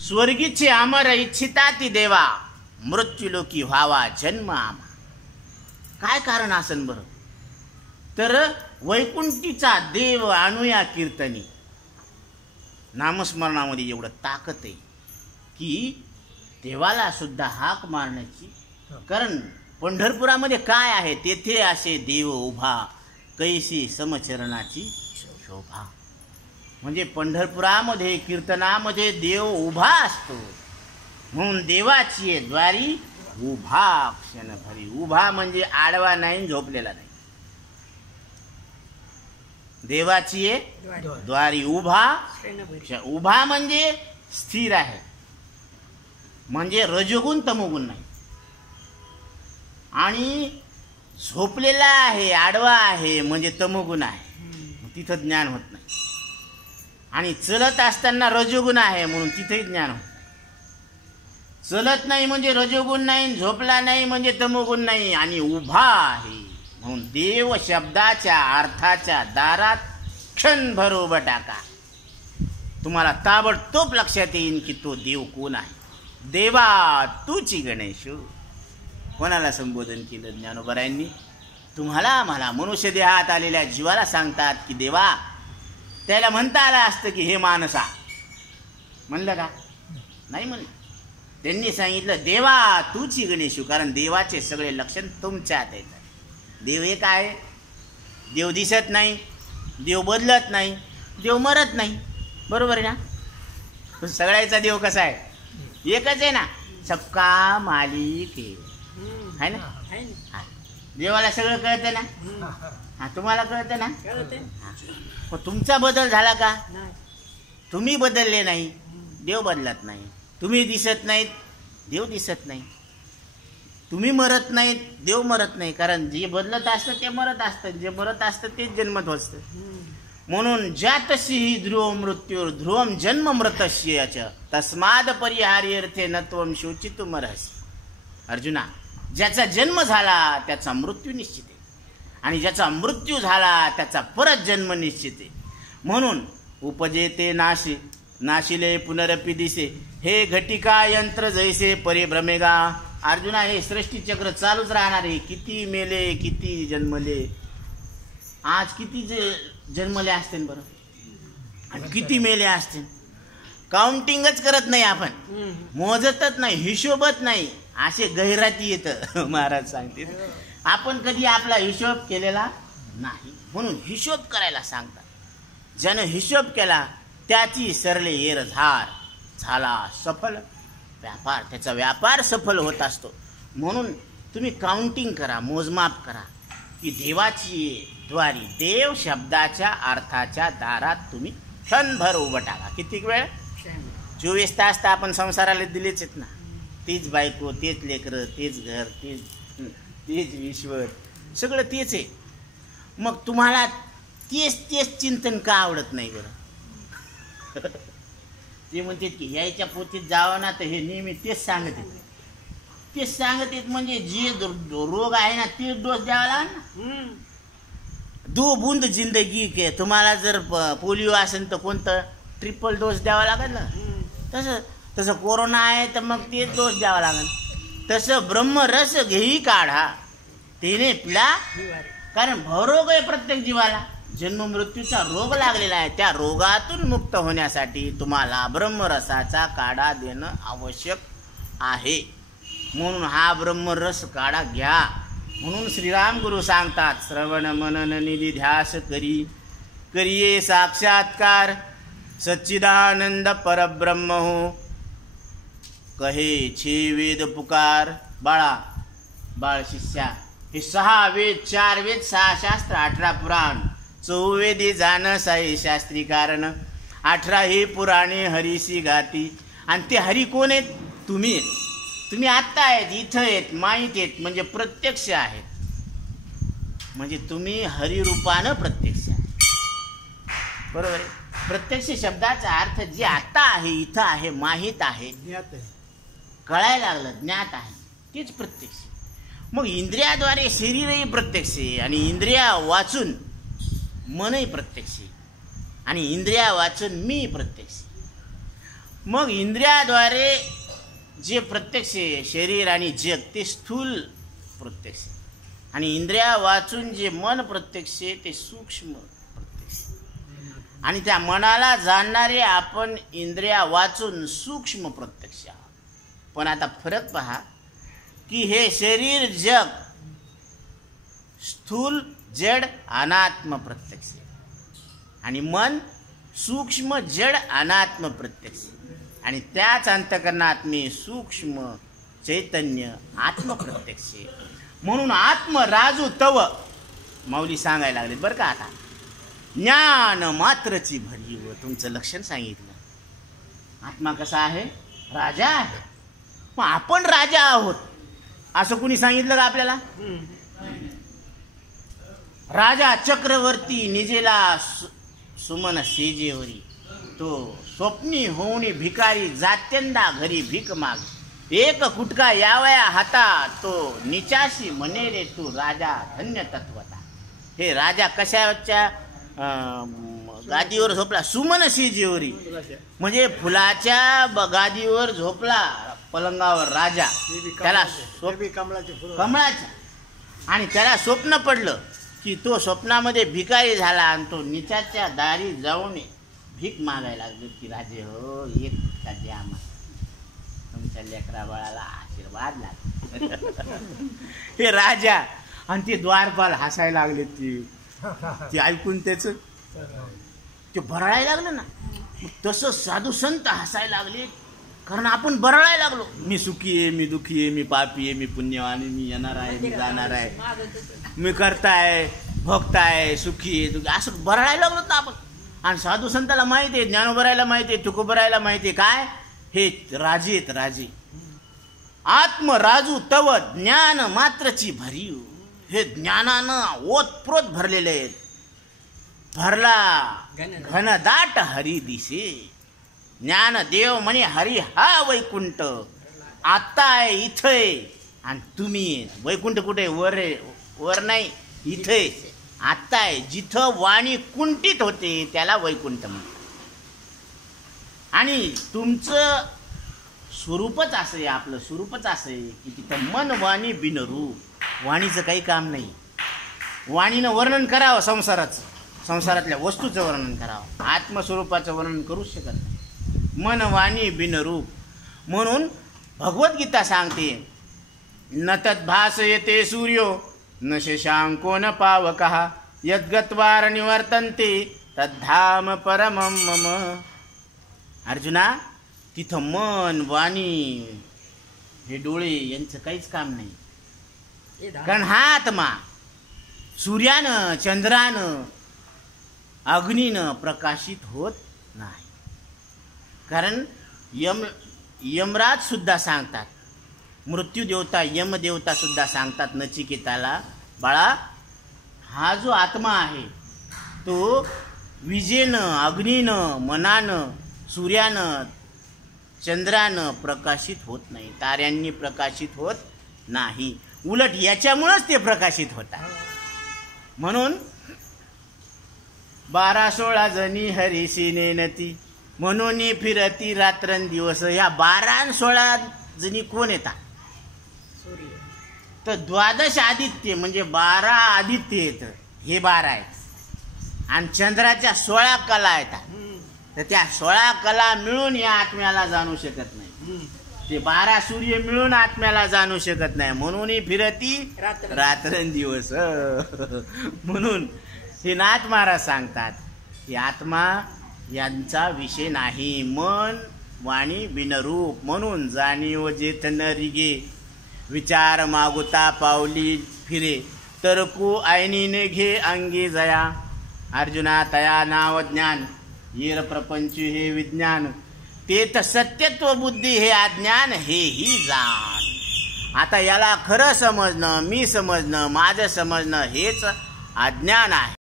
स्वर्गीचे अमर इच्छिता ती देवा, मृत्यूलोकी व्हावा जन्म आमा. काय कारण असन बरं? तर वैकुंठीचा देव आणूया कीर्तनी. नामस्मरणामध्ये एवढं ताकद आहे की देवाला सुद्धा हाक मारण्याची. कारण पंढरपुरामध्ये काय आहे, तेथे असे देव उभा, कैसी समचरणाची शोभा. म्हणजे पंढरपुरामध्ये कीर्तनामध्ये देव उभा असतो, म्हणून देवाची द्वारी उभा क्षणभरी. उभा म्हणजे आडवा नाही, झोपलेला नाही. देवाची द्वारी उभा. उभा म्हणजे स्थिर आहे, म्हणजे रजोगुण तमोगुण नाही. आणि झोपलेला आहे, आडवा आहे म्हणजे तमोगुण आहे, तिथं ज्ञान होत नाही. आणि चलत असताना रजोगुण आहे म्हणून तिथेही ज्ञान होत नाही. चलत नाही म्हणजे रजोगुण नाही, झोपला नाही म्हणजे तमोगुण नाही, आणि उभा आहे म्हणून देव शब्दाच्या अर्थाच्या दारात क्षणभर उभं टाका. तुम्हाला ताबडतोब लक्षात येईल की तो देव कोण आहे. देवा तूची गणेश. कोणाला संबोधन केलं ज्ञानोबरायांनी? तुम्हाला मला मनुष्य देहात आलेल्या जीवाला सांगतात की देवा. त्याला म्हणता आलं असतं की हे मानसा. म्हणलं का? नाही म्हणलं. त्यांनी सांगितलं देवा तूची गणेशू, कारण देवाचे सगळे लक्षण तुमच्यात येतात. देव एक आहे, देव दिसत नाही, देव बदलत नाही, देव मरत नाही. बरोबर आहे ना? सगळ्याचा देव कसा आहे? एकच आहे ना, सबका मालिक आहे ना. देवाला सगळं कळतं ना. हा, तुम्हाला कळतं ना. तुमचा बदल झाला का? तुम्ही बदलले नाही, देव बदलत नाही. तुम्ही दिसत नाहीत, देव दिसत नाही. तुम्ही मरत नाहीत, देव मरत नाही. कारण जे बदलत असतं ते मरत असतं, जे मरत असतं तेच जन्मत असतं. म्हणून जातशी ही ध्रुव मृत्यूर ध्रुवम जन्म मृतस्य तस्माद परिहार्यर्थे नत्वम शोचितुम अर्हसि. अर्जुना, ज्याचा जन्म झाला त्याचा मृत्यू निश्चित आहे, आणि ज्याचा मृत्यू झाला त्याचा परत जन्म निश्चित आहे. म्हणून उपजेते नाशी नाशिले पुनरपि दिसे, हे घटिका यंत्र जैसे परिभ्रमेगा. अर्जुना, हे सृष्टी चक्र चालूच राहणार आहे. किती मेले, किती जन्मले, आज किती जन्मले असतील बरं, आणि किती मेले असतील. काउंटिंगच करत नाही आपण, मोजतच नाही, हिशोबत नाही. असे गैराती येतं. महाराज सांगते आपण कधी आपला हिशोब केलेला नाही, म्हणून हिशोब करायला सांगतात. ज्यानं हिशोब केला त्याची सरले येर झाला सफल व्यापार. त्याचा व्यापार सफल होत असतो. म्हणून तुम्ही काउंटिंग करा, मोजमाप करा की देवाची द्वारी, देव शब्दाच्या अर्थाच्या दारात तुम्ही क्षणभर उभं टाका. किती वेळ? 24 तास तर आपण संसाराला दिलेच आहेत ना. तीच बायको, तेच लेकरं, तेच घर, तेच ईश्वर, सगळं तेच आहे. मग तुम्हाला तेच चिंतन का आवडत नाही बरं? ते म्हणतात की यायच्या पोतीत जावं ना, तर हे नेहमी तेच सांगत आहेत. तेच सांगत आहेत म्हणजे जे रोग आहे ना ते डोस द्यावा लागेल ना. 2 बूंद जिंदगी के. तुम्हाला जर पोलिओ असेल तर कोणतं ट्रिपल डोस द्यावा लागेल ना. तसं कोरोना आहे तर मग तेच डोस द्यावा लागेल. तसं ब्रह्मरस घेई काढा तेने पिळा. कारण भवरोग आहे प्रत्येक जीवाला, जन्म मृत्यूचा रोग लागलेला आहे. त्या रोगातून मुक्त होण्यासाठी तुम्हाला ब्रह्मरसाचा काढा देणं आवश्यक आहे. म्हणून हा ब्रह्मरस काढा घ्या. म्हणून श्रीराम गुरु सांगतात, श्रवण मनन निधी ध्यास करिये साक्षात्कार, सच्चिदानंद परब्रह्म हो कहे छे वेद पुकार. बाळ शिष्या, हे 6 वेद, 4 वेद, 6 शास्त्र, 18 पुराण, 14 वेदी जाण साई शास्त्री कारण, 18 ही पुराणे हरीसी गाती. आणि ते हरी कोण आहेत? तुम्ही आत्ता आहेत, इथं आहेत, माहीत आहेत, म्हणजे प्रत्यक्ष आहेत. म्हणजे तुम्ही हरिरूपानं प्रत्यक्ष आहे. बरोबर आहे. प्रत्यक्ष शब्दाचा अर्थ जे आत्ता आहे, इथं आहे, माहीत आहे, कळायला लागलं, ज्ञात आहे, तेच प्रत्यक्ष. मग इंद्रियाद्वारे शरीरही प्रत्यक्ष आहे, आणि इंद्रिया वाचून मनही प्रत्यक्ष आहे, आणि इंद्रिया वाचून मी प्रत्यक्ष. मग इंद्रियाद्वारे जे प्रत्यक्ष शरीर आणि जग ते स्थूल प्रत्यक्ष, आणि इंद्रिया वाचून जे मन प्रत्यक्ष ते सूक्ष्म प्रत्यक्ष, आणि त्या मनाला जाणणारे आपण इंद्रिया वाचून सूक्ष्म प्रत्यक्ष आहोत. पण आता फरक पहा की हे शरीर जग स्थूल जड अनात्म प्रत्यक्ष, आणि मन सूक्ष्म जड अनात्म प्रत्यक्ष, आणि त्याच अंतकरणात मी सूक्ष्म चैतन्य आत्म प्रत्यक्ष. म्हणून आत्म राजू तव माऊली सांगायला लागले बरं का. आता ज्ञान मात्रची भरीव तुमचं लक्षण सांगितलं. आत्मा कसा आहे? राजा आहे. मग आपण राजा आहोत असं कुणी सांगितलं का आपल्याला? राजा चक्रवर्ती निजेला सुमन सेजेवरी, तो स्वप्नी होऊनी भिकारी जात्यंदा घरी भीक माग, एक कुटका यावया हाता तो निचाशी म्हणे रे तू राजा धन्य तत्वता. हे राजा कशाच्या गादीवर झोपला? सुमन सेजेवरी, म्हणजे फुलाच्या गादीवर झोपला पलंगावर राजा. त्याला कमळाच्या, आणि त्याला स्वप्न पडलं की तो स्वप्नामध्ये भिकारी झाला, आणि तो निचाच्या दारी जाऊन भीक मागायला लागलो की राजे हो एक का द्या आम्हाला, तुमच्या लेकरा बाळाला आशीर्वाद लागला. हे राजा आणि ते द्वारपाल हसायला लागले. ते ऐकून त्याच ते भरायला लागलं ना. तसं साधू संत हसायला लागले, कारण आपण बरळायला लागलो. मी सुखी आहे, मी दुःखी आहे, मी पापी आहे, मी पुण्यवान आहे, मी येणार आहे, मी जाणार आहे, मी करताय भक्त आहे, सुखी आहे, दुःखी, असं बरळायला लागलो ना आपण. आणि साधू संताला माहिती आहे, ज्ञानोबरायला माहिती आहे, तुकोबरायला माहिती आहे काय हे राजे आहेत राजे. आत्म राजू तव ज्ञान मात्रची भरीव, हे ज्ञानानं ओतप्रोत भरलेले आहेत. भरला घनदाट हरी दिसे, ज्ञान देव म्हणे हरी हा वैकुंठ आता आहे इथे, आणि तुम्ही वैकुंठ कुठे? वर आहे, वर नाही, इथे आता आहे. जिथं वाणी कुंठित होते त्याला वैकुंठ म्हणतात. आणि तुमचं स्वरूपच असं आहे, आपलं स्वरूपच असं आहे की तिथं मन वाणी बिनरूप. वाणीचं काही काम नाही. वाणीनं वर्णन करावं संसाराचं, संसारातल्या वस्तूचं वर्णन करावं, आत्मस्वरूपाचं वर्णन करूच शकत नाही. मन वाणी बिनरूप. म्हणून भगवद्गीता सांगते न तद्भास येते सूर्यो न शशांको न पावकः यद्गत्वा निवर्तन्ते तद्धाम परमं मम. अर्जुना, तिथं मन वाणी हे डोळे यांचं काहीच काम नाही. कारण हा आत्मा सूर्यानं चंद्रानं अग्नीनं प्रकाशित होत नाही. कारण यमराज सुद्धा सांगतात, मृत्यूदेवता यमदेवता सुद्धा सांगतात नचिकेताला, बाळा हा जो आत्मा आहे तो विजेनं अग्नीनं मनानं सूर्यानं चंद्रानं प्रकाशित होत नाही, ताऱ्यांनी प्रकाशित होत नाही. उलट याच्यामुळेच ते प्रकाशित होतात. म्हणून 12-16 जणी हरीशी नेनती म्हणून फिरती रात्रंदिवस. या 12-16 जणी कोण येतात? तर 12 आदित्य म्हणजे 12 आदित्य येत, हे 12 आहेत. आणि चंद्राच्या 16 कला येतात. तर त्या 16 कला मिळून या आत्म्याला जाणू शकत नाही. ते 12 सूर्य मिळून आत्म्याला जाणू शकत नाही. म्हणून फिरती रात्रंदिवस. म्हणून हे नाथ महाराज सांगतात की आत्मा यांचा विषय नाही, मन वाणी बिनरूप. म्हणून जाणीव जेथ न रिगे विचार मागुता पावली फिरे तरकू ऐनीने घे अंगी जया. अर्जुना तया नाव ज्ञान येर प्रपंच हे विज्ञान तेथ सत्यत्व बुद्धी हे अज्ञान हेही जाण. आता याला खरं समजणं, मी समजणं, माझं समजणं हेच अज्ञान आहे.